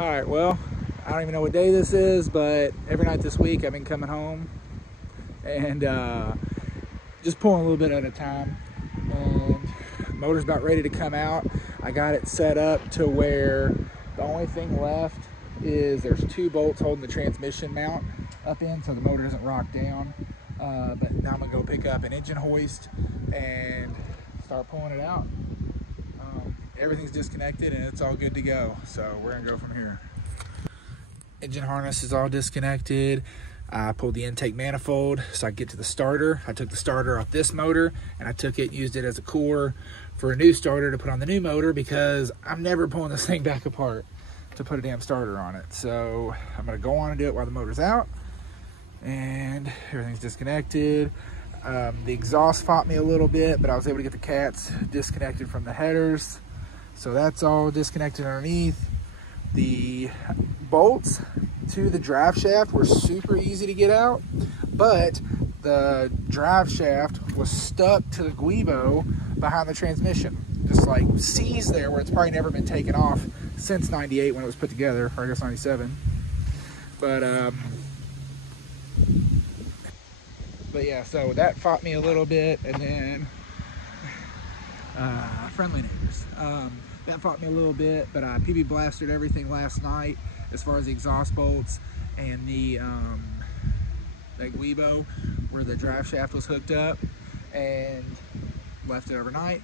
All right, well, I don't even know what day this is, but every night this week I've been coming home and just pulling a little bit at a time. And the motor's about ready to come out. I got it set up to where the only thing left is there's 2 bolts holding the transmission mount up in so the motor doesn't rock down. But now I'm gonna go pick up an engine hoist and start pulling it out. Everything's disconnected and it's all good to go. So we're gonna go from here. Engine harness is all disconnected. I pulled the intake manifold so I could get to the starter. I took the starter off this motor and I took it and used it as a core for a new starter to put on the new motor because I'm never pulling this thing back apart to put a damn starter on it. So I'm gonna go on and do it while the motor's out and everything's disconnected. The exhaust fought me a little bit, but I was able to get the cats disconnected from the headers. So that's all disconnected underneath. The bolts to the drive shaft were super easy to get out, but the drive shaft was stuck to the guibo behind the transmission. Just like seized there where it's probably never been taken off since 98 when it was put together, or I guess 97. But yeah, so that fought me a little bit, and then friendly neighbors. That fought me a little bit, but I PB blasted everything last night as far as the exhaust bolts and the that guibo where the drive shaft was hooked up, and left it overnight.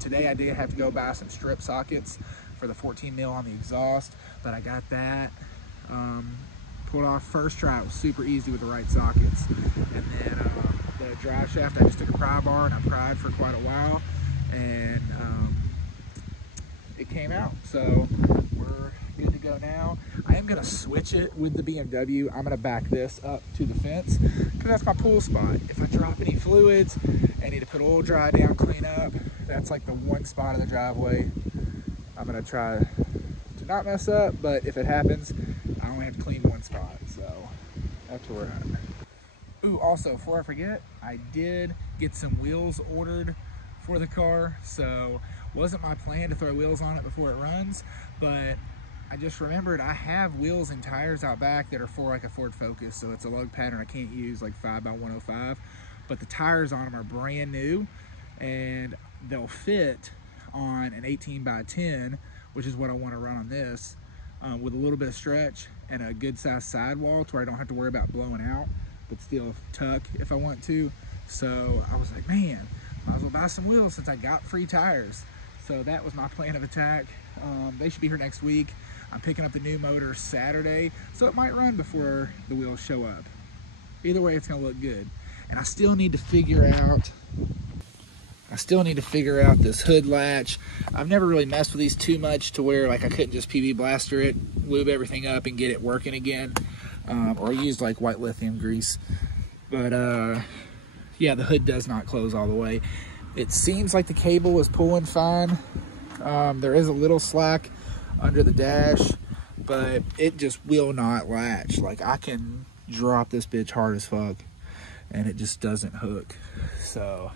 Today I did have to go buy some strip sockets for the 14 mil on the exhaust, but I got that pulled off first try. It was super easy with the right sockets. And then the drive shaft, I just took a pry bar and I pried for quite a while, and it came out. So we're good to go now. I am gonna switch it with the BMW. I'm gonna back this up to the fence because that's my pool spot. If I drop any fluids, I need to put oil dry down, clean up. That's like the one spot of the driveway I'm gonna try to not mess up, but if it happens, I only have to clean one spot. So that's where we're at. Ooh, also, before I forget, I did get some wheels ordered for the car. So wasn't my plan to throw wheels on it before it runs, but I just remembered I have wheels and tires out back that are for like a Ford Focus. So it's a lug pattern I can't use, like 5x105, but the tires on them are brand new and they'll fit on an 18x10, which is what I want to run on this, with a little bit of stretch and a good sized sidewall to where I don't have to worry about blowing out, but still tuck if I want to. So I was like, man, might as well buy some wheels since I got free tires. So that was my plan of attack. They should be here next week. I'm picking up the new motor Saturday, so it might run before the wheels show up. Either way, it's gonna look good. And I still need to figure out this hood latch. I've never really messed with these too much to where like I couldn't just PB blaster it, lube everything up and get it working again, or use like white lithium grease. But yeah, the hood does not close all the way. It seems like the cable is pulling fine. There is a little slack under the dash, but it just will not latch. Like I can drop this bitch hard as fuck and it just doesn't hook. So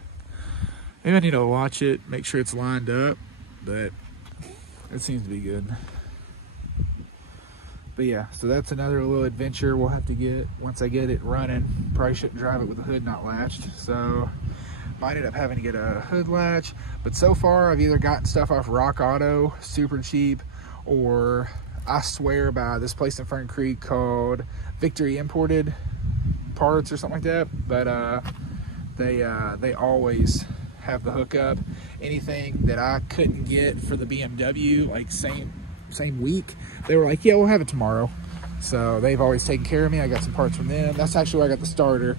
maybe I need to watch it, make sure it's lined up, but it seems to be good. But yeah, so that's another little adventure we'll have to get once I get it running. Probably shouldn't drive it with the hood not latched, so might end up having to get a hood latch. But so far I've either gotten stuff off Rock Auto super cheap, or I swear by this place in Fern Creek called Victory Imported Parts or something like that. But they always have the hookup. Anything that I couldn't get for the BMW, like same week, they were like, yeah, we'll have it tomorrow. So they've always taken care of me. I got some parts from them. That's actually where I got the starter.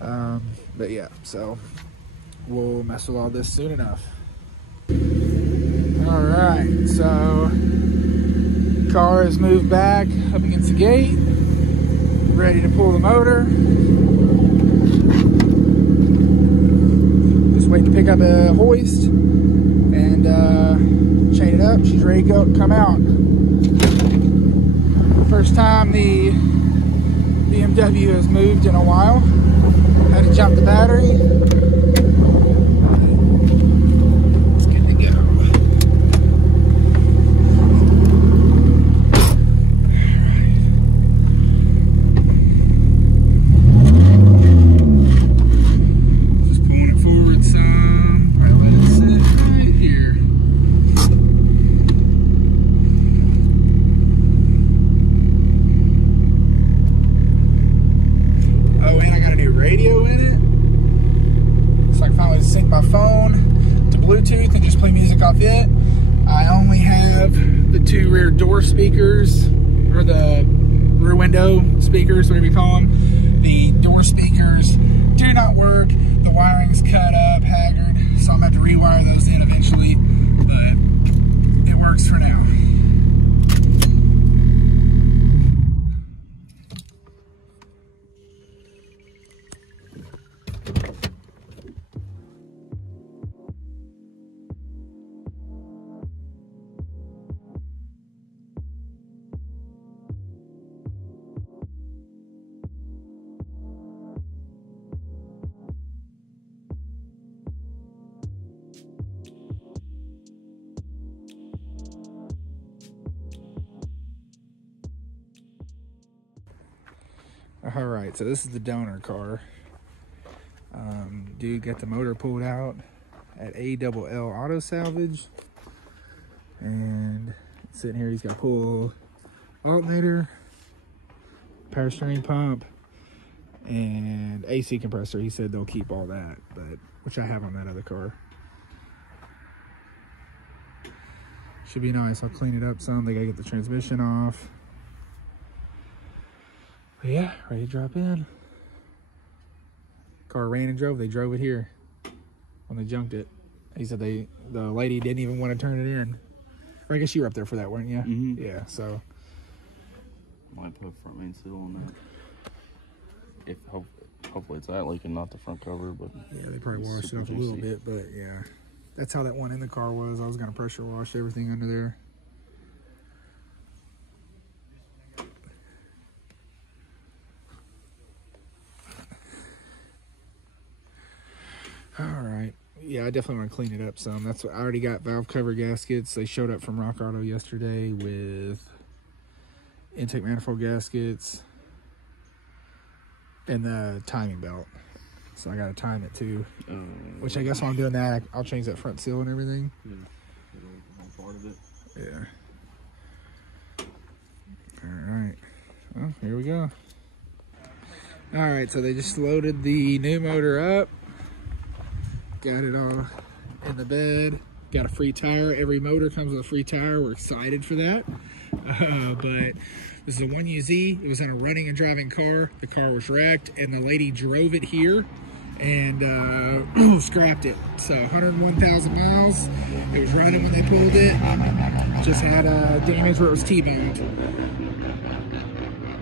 But yeah, so we'll mess with all this soon enough. All right, so car is moved back up against the gate, ready to pull the motor. Just waiting to pick up a hoist and chain it up. She's ready to go, come out. First time the BMW has moved in a while. Had to jump the battery. It's good to go. Bluetooth and just play music off it. I only have the 2 rear door speakers, or the rear window speakers, whatever you call them. The door speakers do not work. The wiring's cut up, haggard, so I'm going to have to rewire those in eventually, but it works for now. All right, so this is the donor car. Dude got the motor pulled out at ALL Auto Salvage, and sitting here, he's got pull alternator, power steering pump, and AC compressor. He said they'll keep all that, but which I have on that other car. Should be nice. I'll clean it up some. They gotta get the transmission off. But yeah, ready to drop in. Car ran and drove. They drove it here when they junked it. He said the lady didn't even want to turn it in. Or I guess you were up there for that, weren't you? Mm-hmm. Yeah, so. Might put front main seal on that. If hopefully it's that leak and not the front cover, but yeah, they probably washed it up a little bit, but yeah. That's how that one in the car was. I was gonna pressure wash everything under there. All right, yeah, I definitely want to clean it up some. That's what I already got. Valve cover gaskets. They showed up from Rock Auto yesterday with intake manifold gaskets and the timing belt. So I got to time it too. Which I guess while I'm doing that, I'll change that front seal and everything. Yeah, part of it. Yeah. All right. Well, here we go. All right, so they just loaded the new motor up. Got it all in the bed. Got a free tire. Every motor comes with a free tire. We're excited for that. But this is a 1UZ. It was in a running and driving car. The car was wrecked, and the lady drove it here and scrapped it. So 101,000 miles. It was running when they pulled it. Just had damage where it was T-boned.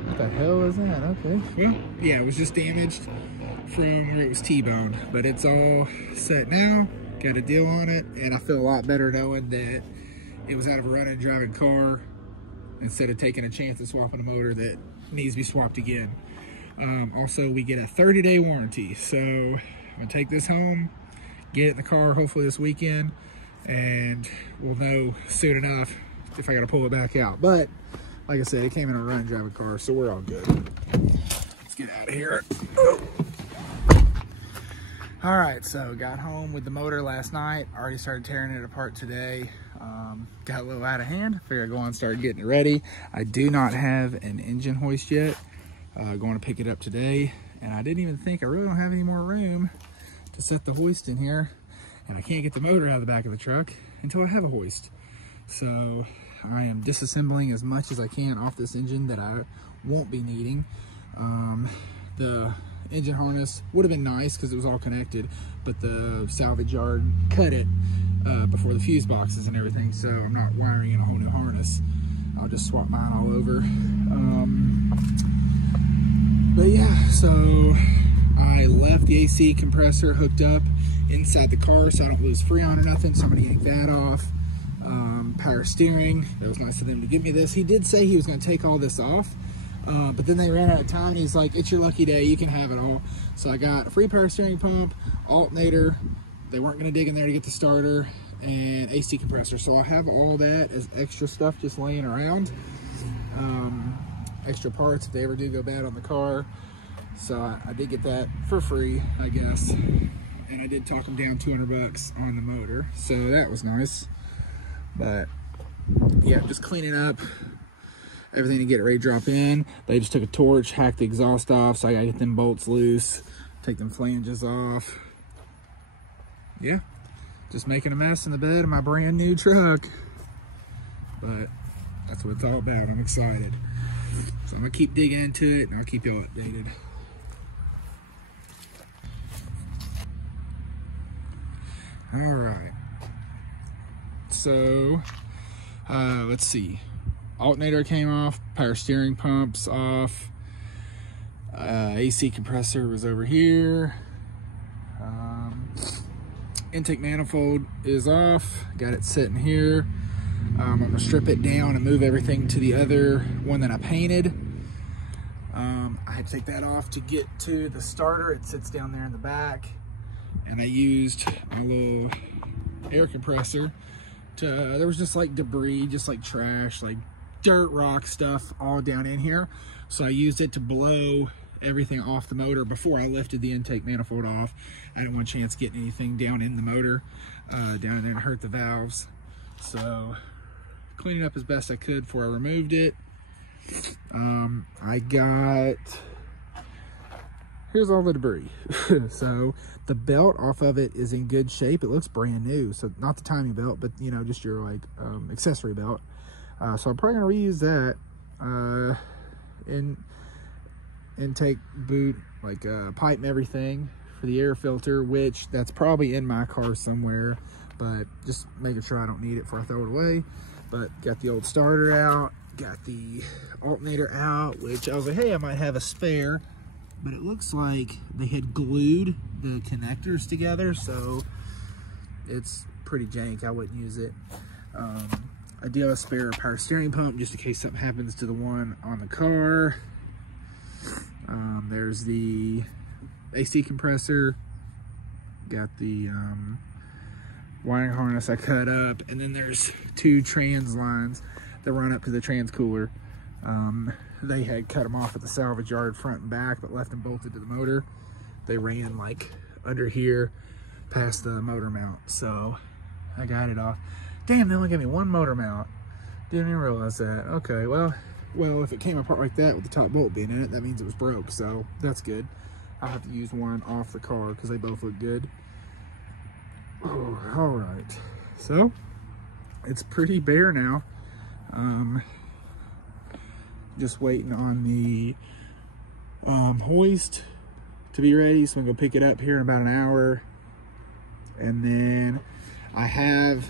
What the hell is that? Okay. Well, yeah, it was just damaged from where it was T-boned, but it's all set now. Got a deal on it, and I feel a lot better knowing that it was out of a running and driving car instead of taking a chance of swapping a motor that needs to be swapped again. Also, we get a 30-day warranty, so I'm gonna take this home, get it in the car hopefully this weekend, and we'll know soon enough if I gotta pull it back out. But like I said, it came in a run and driving car, so we're all good. Let's get out of here. Oh. All right, so got home with the motor last night. Already started tearing it apart today. Got a little out of hand. Figured I'd go on and start getting it ready. I do not have an engine hoist yet. Going to pick it up today. And I didn't even think I really don't have any more room to set the hoist in here. And I can't get the motor out of the back of the truck until I have a hoist. So I am disassembling as much as I can off this engine that I won't be needing. The engine harness would have been nice because it was all connected, but the salvage yard cut it before the fuse boxes and everything, so I'm not wiring in a whole new harness. I'll just swap mine all over. But yeah, so I left the AC compressor hooked up inside the car so I don't lose Freon or nothing, so I'm gonna yank that off. Power steering, that was nice of them to give me this. He did say he was gonna take all this off, but then they ran out of time, and he's like, it's your lucky day, you can have it all. So I got a free power steering pump, alternator, they weren't gonna dig in there to get the starter, and AC compressor. So I have all that as extra stuff just laying around. Extra parts if they ever do go bad on the car. So I did get that for free, I guess. And I did talk them down 200 bucks on the motor, so that was nice. But yeah, just cleaning up everything to get it ready to drop in. They just took a torch, hacked the exhaust off, so I gotta get them bolts loose, take them flanges off. Yeah, just making a mess in the bed of my brand new truck. But that's what it's all about. I'm excited. So I'm gonna keep digging into it and I'll keep y'all updated. All right. So, let's see. Alternator came off, power steering pump's off. AC compressor was over here. Intake manifold is off. Got it sitting here. I'm gonna strip it down and move everything to the other one that I painted. I had to take that off to get to the starter. It sits down there in the back. And I used my little air compressor to, there was just like debris, just like trash, like dirt, rock stuff all down in here. So I used it to blow everything off the motor before I lifted the intake manifold off. I didn't want a chance getting anything down in the motor, down in there and hurt the valves. So cleaned it up as best I could before I removed it. I got, here's all the debris. So the belt off of it is in good shape. It looks brand new. So not the timing belt, but you know, just your like accessory belt. So I'm probably gonna reuse that. Intake boot, like pipe and everything for the air filter, which that's probably in my car somewhere, but just making sure I don't need it before I throw it away. But got the old starter out, got the alternator out, which I was like, hey, I might have a spare, but it looks like they had glued the connectors together, so it's pretty jank. I wouldn't use it. I do have a spare power steering pump just in case something happens to the one on the car. There's the AC compressor, got the wiring harness I cut up, and then there's two trans lines that run up to the trans cooler. They had cut them off at the salvage yard front and back, but left them bolted to the motor. They ran like under here past the motor mount, so I got it off. Damn, they only gave me one motor mount. Didn't even realize that. Okay, well, if it came apart like that with the top bolt being in it, that means it was broke, so that's good. I'll have to use one off the car because they both look good. Oh, all right, so it's pretty bare now. Just waiting on the hoist to be ready, so I'm gonna go pick it up here in about an hour. And then I have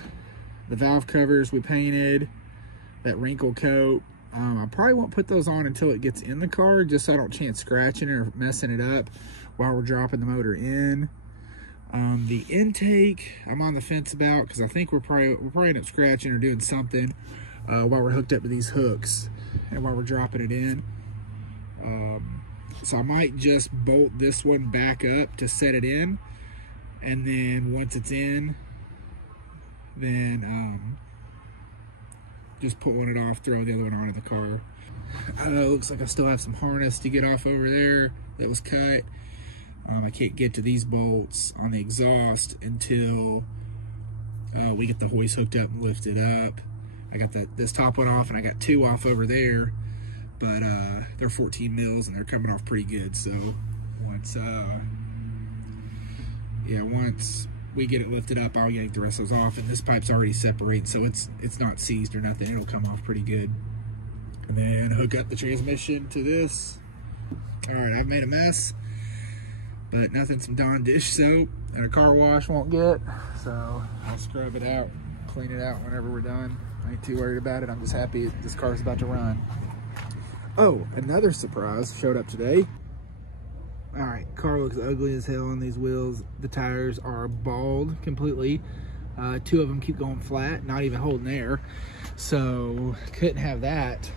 the valve covers we painted, that wrinkle coat. I probably won't put those on until it gets in the car, just so I don't chance scratching it or messing it up while we're dropping the motor in. The intake, I'm on the fence about, because I think we're probably end up scratching or doing something while we're hooked up to these hooks and while we're dropping it in. So I might just bolt this one back up to set it in, and then once it's in, then just pulling it off, throw the other one onto the car. Looks like I still have some harness to get off over there that was cut. I can't get to these bolts on the exhaust until we get the hoist hooked up and lifted up. I got this top one off, and I got two off over there, but they're 14 mils and they're coming off pretty good. So once we get it lifted up, I'll yank the rest of those off, and this pipe's already separated, so it's not seized or nothing. It'll come off pretty good. And then hook up the transmission to this. All right, I've made a mess, but nothing some Dawn dish soap and a car wash won't get, so I'll scrub it out, clean it out whenever we're done. I ain't too worried about it. I'm just happy this car's about to run. Oh, another surprise showed up today. All right, car looks ugly as hell on these wheels. The tires are bald completely. Two of them keep going flat, not even holding air. So couldn't have that.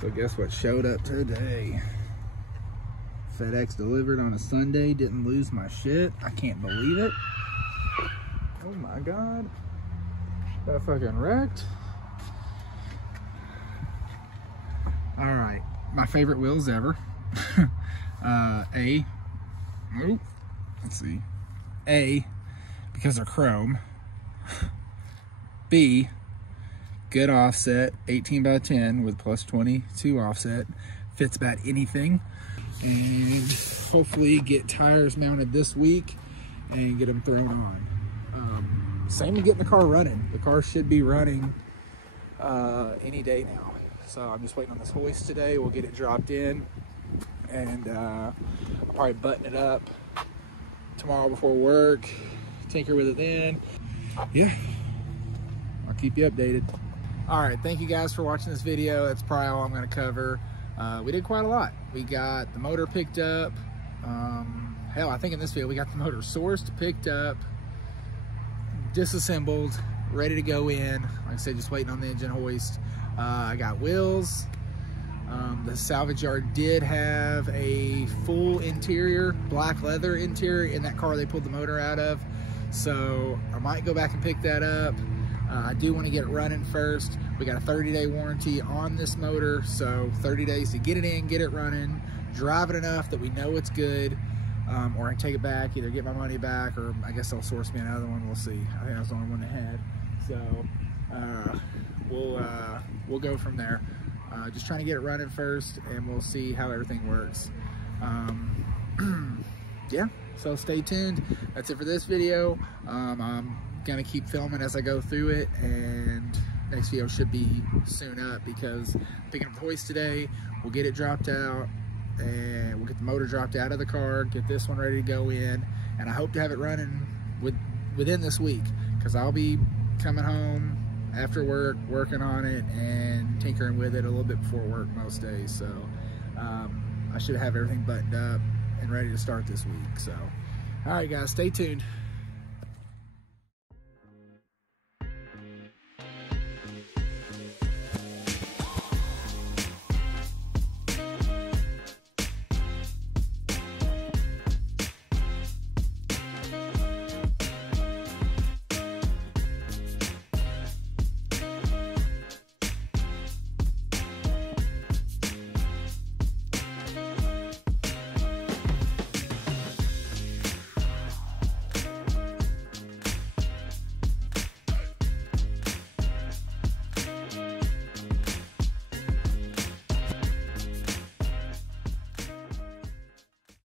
So guess what showed up today? FedEx delivered on a Sunday, didn't lose my shit. I can't believe it. Oh my God. That fucking wrecked. All right, my favorite wheels ever. Let's see. A, because they're chrome. B, good offset, 18 by 10 with plus 22 offset. Fits about anything. And hopefully get tires mounted this week and get them thrown on. Same with getting the car running. The car should be running any day now. So I'm just waiting on this hoist today. We'll get it dropped in, and I'll probably button it up tomorrow before work, tinker with it then. Yeah, I'll keep you updated. All right, thank you guys for watching this video. That's probably all I'm gonna cover. We did quite a lot. We got the motor picked up. Hell, I think in this video we got the motor sourced, picked up, disassembled, ready to go in. Like I said, just waiting on the engine hoist. I got wheels. The salvage yard did have a full interior, black leather interior in that car they pulled the motor out of. So I might go back and pick that up. I do want to get it running first. We got a 30-day warranty on this motor, so 30 days to get it in, get it running, drive it enough that we know it's good, or I can take it back, either get my money back, or I guess they'll source me another one. We'll see. I think that was the only one they had. So we'll go from there. Just trying to get it running first, and we'll see how everything works. Yeah, so stay tuned. That's it for this video. I'm gonna keep filming as I go through it, and next video should be soon up, because I'm picking up the hoist today. We'll get it dropped out, and we'll get the motor dropped out of the car, get this one ready to go in, and I hope to have it running within this week, because I'll be coming home after work, working on it and tinkering with it a little bit before work most days. So I should have everything buttoned up and ready to start this week. So all right guys, stay tuned.